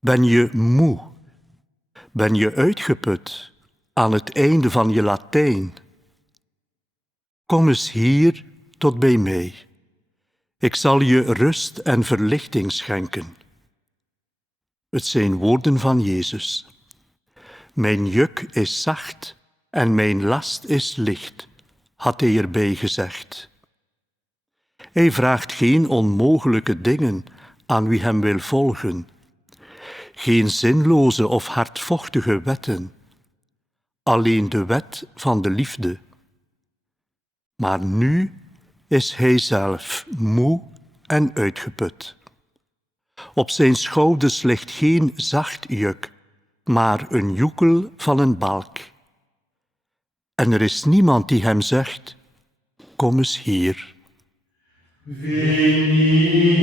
Ben je moe? Ben je uitgeput aan het einde van je Latijn? Kom eens hier tot bij mij. Ik zal je rust en verlichting schenken. Het zijn woorden van Jezus. Mijn juk is zacht en mijn last is licht, had hij erbij gezegd. Hij vraagt geen onmogelijke dingen aan wie hem wil volgen. Geen zinloze of hardvochtige wetten. Alleen de wet van de liefde. Maar nu is hij zelf moe en uitgeput. Op zijn schouders ligt geen zacht juk, maar een joekel van een balk. En er is niemand die hem zegt, kom eens hier. Veni.